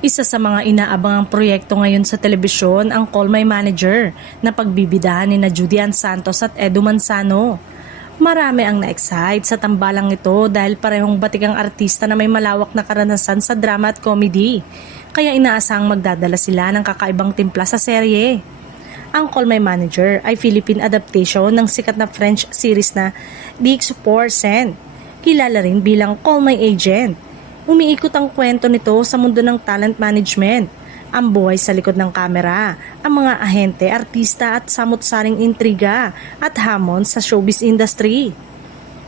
Isa sa mga inaabangang proyekto ngayon sa telebisyon ang Call My Manager na pagbibidahan ni Judy Ann Santos at Edu Manzano. Marami ang na-excite sa tambalang ito dahil parehong batikang artista na may malawak na karanasan sa drama at comedy. Kaya inaasahang magdadala sila ng kakaibang timpla sa serye. Ang Call My Manager ay Philippine adaptation ng sikat na French series na The X4%, kilala rin bilang Call My Agent. Umiikot ang kwento nito sa mundo ng talent management, ang buhay sa likod ng kamera, ang mga ahente, artista at samot-saring intriga at hamon sa showbiz industry.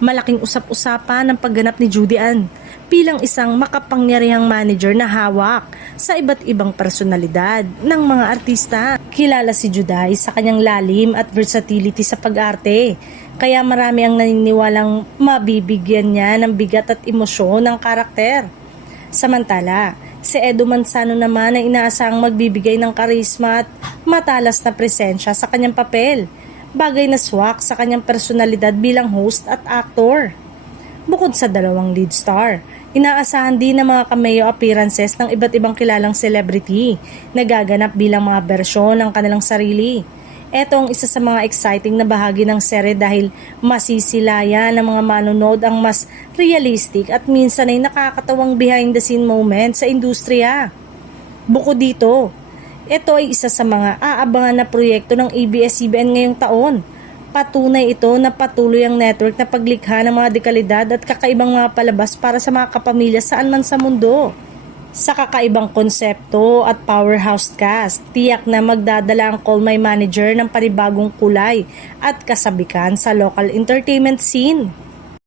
Malaking usap-usapan ang pagganap ni Judy Ann bilang isang makapangyarihang manager na hawak sa iba't ibang personalidad ng mga artista. Kilala si Juday sa kanyang lalim at versatility sa pag-arte, kaya marami ang naniniwalang mabibigyan niya ng bigat at emosyon ng karakter. Samantala, si Edu Manzano naman ay inaasahang magbibigay ng karisma at matalas na presensya sa kanyang papel, bagay na swak sa kanyang personalidad bilang host at actor. Bukod sa dalawang lead star, inaasahan din ng mga cameo appearances ng iba't ibang kilalang celebrity na gaganap bilang mga bersyon ng kanilang sarili. Ito ang isa sa mga exciting na bahagi ng serye dahil masisilayan ng mga manonood ang mas realistic at minsan ay nakakatawang behind the scene moment sa industriya. Bukod dito, ito ay isa sa mga aabangan na proyekto ng ABS-CBN ngayong taon. Patunay ito na patuloy ang network na paglikha ng mga dekalidad at kakaibang mga palabas para sa mga kapamilya saan man sa mundo. Sa kakaibang konsepto at powerhouse cast, tiyak na magdadala ang Call My Manager ng panibagong kulay at kasabikan sa local entertainment scene.